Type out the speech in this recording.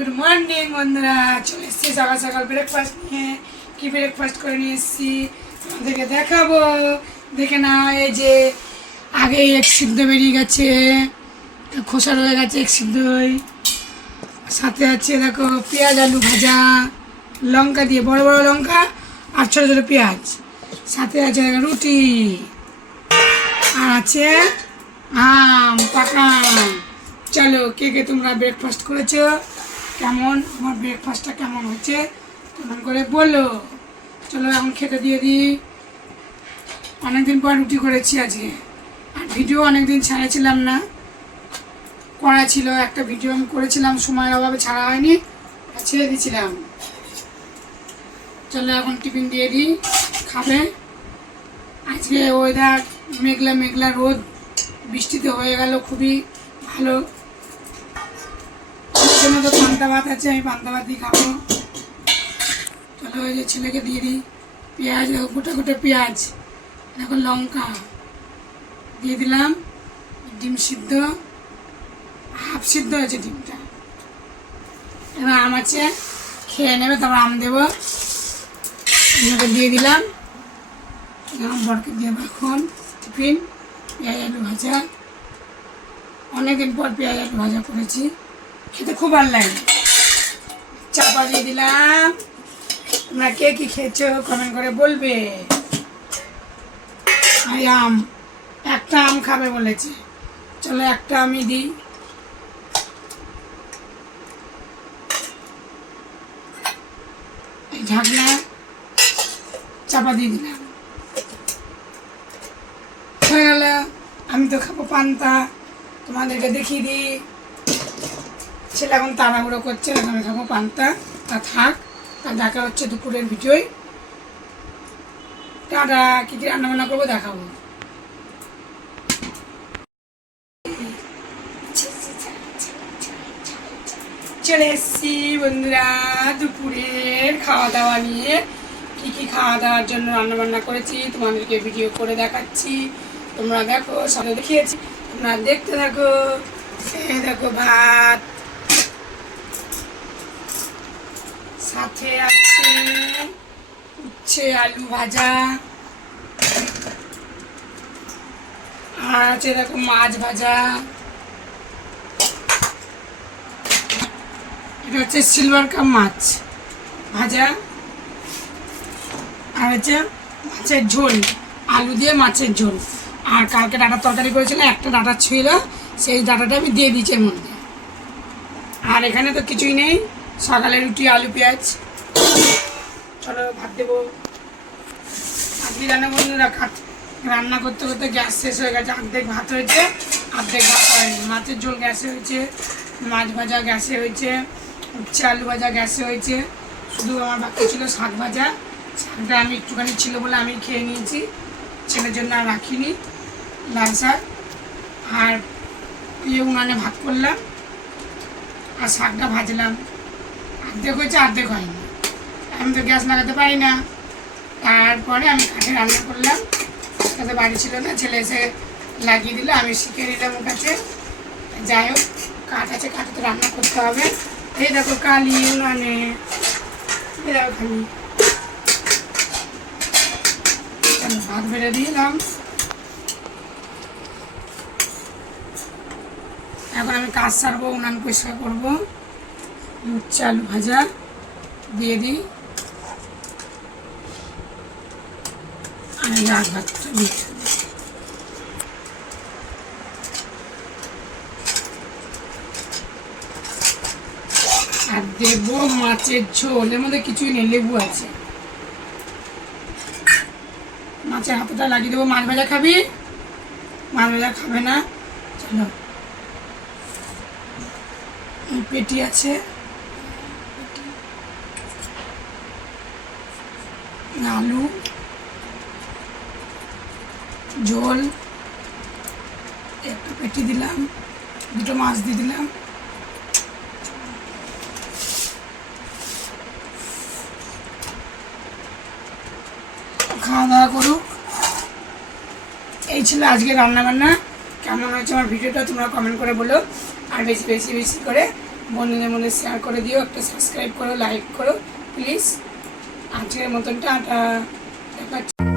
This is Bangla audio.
গুড মর্নিং বন্ধুরা, চলে এসেছি সকাল সকাল ব্রেকফাস্ট নিয়ে। কি ব্রেকফাস্ট করে নিয়ে এসেছি আমাদেরকে দেখাবো। দেখে না, এই যে আগে এক সিদ্ধ বেরিয়ে গেছে, খোসা রয়ে গেছে এক সিদ্ধই। সাথে আছে দেখো পেঁয়াজ আলু ভাজা, লঙ্কা দিয়ে বড় বড় লঙ্কা আর ছোটো ছোটো পেঁয়াজ। সাথে আছে দেখো রুটি, আর আছে আম, পাকা আম। চলো, কে কে তোমরা ব্রেকফাস্ট করেছো, কেমন আমার ব্রেকফাস্টটা কেমন হচ্ছে কমেন্ট করে বলো। চলো এখন খেতে দিয়ে দিই। অনেকদিন পর রুটি করেছি আজকে, আর ভিডিও অনেকদিন ছাড়াছিলাম না, করা ছিল একটা ভিডিও আমি করেছিলাম, সময়ের অভাবে ছাড়া হয়নি, ছেড়ে দিয়েছিলাম। চলো এখন টিফিন দিয়ে দিই, খাবে। আজকে ওয়েদার মেঘলা মেঘলা, রোদ বৃষ্টিতে হয়ে গেল, খুবই ভালো। জন্য তো পান্তা ভাত আছে, আমি পান্তা ভাত দিয়ে খাবো। চলো ওই যে ছেলেকে দিয়ে দিই। পেঁয়াজ দেখো, গোটা গোটা পেঁয়াজ, দেখো লঙ্কা দিয়ে দিলাম। ডিম সিদ্ধ, হাফ সিদ্ধ হয়েছে ডিমটা। এবার আম আছে, খেয়ে নেবে, তারপর আম দেবো। ওকে দিয়ে দিলাম। বরকে দিয়ে এখন টিফিন পেঁয়াজ আলু ভাজা। অনেকদিন পর পেঁয়াজ আলু ভাজা করেছি, খেতে খুব ভালো লাগে। চাপা দিয়ে দিলাম। তোমরা কে কি খেয়েছো কমেন্ট করে বলবে। আর আম, একটা আম খাবে বলেছে, চলো একটা আমি দিই। এই ঢাকনা চাপা দিয়ে দিলাম, হয়ে গেল। আমি তো খাবো পান্তা, তোমাদেরকে দেখিয়ে দিই। ছেলে এখন তাড়াহুড়ো করছে, এখন আমি খাবো পান্তা। তা থাক, তা দেখা হচ্ছে দুপুরের ভিডিওয়। টাটা। কী কী রান্নাবান্না করবো দেখাবো। চলে এসছি বন্ধুরা দুপুরের খাওয়া দাওয়া নিয়ে। কী কী খাওয়া দাওয়ার জন্য রান্নাবান্না করেছি তোমাদেরকে ভিডিও করে দেখাচ্ছি। তোমরা দেখো, সাথে দেখিয়েছি, তোমরা দেখতে থাকো। এই দেখো ভাত, সাথে আছে উচ্ছে আলু ভাজা, আর আছে দেখো মাছ ভাজা। এটা হচ্ছে সিলভার কাপ মাছ ভাজা, আর হচ্ছে মাছের ঝোল, আলু দিয়ে মাছের ঝোল। আর কালকে ডাঁটার তরকারি করেছিল, একটা ডাঁটা ছিল, সেই ডাঁটাটা আমি দিয়ে দিচ্ছি এর মধ্যে। আর এখানে তো কিছুই নেই, সকালে রুটি আলু পেঁয়াজ। চলো ভাত দেবো। আজকে জানো বন্ধুরা, রান্না করতে করতে গ্যাস শেষ হয়ে গেছে। অর্ধেক ভাত হয়েছে, অর্ধেক ভাত হয়নি। মাছের ঝোল গ্যাসে হয়েছে, মাছ ভাজা গ্যাসে হয়েছে, উচ্ছে আলু ভাজা গ্যাসে হয়েছে। শুধু আমার বাকি ছিল শাক ভাজা। শাকটা আমি একটুখানি ছিল বলে আমি খেয়ে নিয়েছি, ছেলের জন্য আর রাখিনি। লাল শাক আর উনানে ভাত করলাম, আর শাকটা ভাজলাম। অর্ধেক হয়েছে, অর্ধেক হয়নি। আমি তো গ্যাস লাগাতে পারি না। তারপরে আমি কাঠে রান্না করলাম, তাতে বাড়ি ছিল না, ছেলে এসে লাগিয়ে দিল, আমি শিখে নিলাম ওর কাছে। যাই হোক, কাঠ আছে, কাঠে তো রান্না করতে হবে। এই দেখো কালি উনানে, এই দেখো খালি। ভাত বেড়ে দিলাম। এখন আমি কাজ সারবো, উনান পরিষ্কার করবো। উচ্ছে আলু ভাজা দিয়ে দিই, আমি রাত ভাতটা দিয়ে আর দেবো মাছের ঝোল। এর মধ্যে কিছুই নেই, লেবু আছে। মাছের হাতটা লাগিয়ে দেবো। মাছ ভাজা খাবি? মাছ ভাজা খাবে না। চলো, পেটি আছে, আলু ঝোল, একটা পেটি দিলাম, দুটো মাছ দিয়ে দিলাম। খাওয়া দাওয়া করুক। এই ছিল আজকে রান্নাবান্না। কেমন হয়েছে আমার ভিডিওটা তোমরা কমেন্ট করে বলো, আর বেশি বেশি বেশি করে বন্ধুদের মধ্যে শেয়ার করে দিও, একটা সাবস্ক্রাইব করো, লাইক করো প্লিজ। আজকের মতন টাটা, দেখাচ্ছি।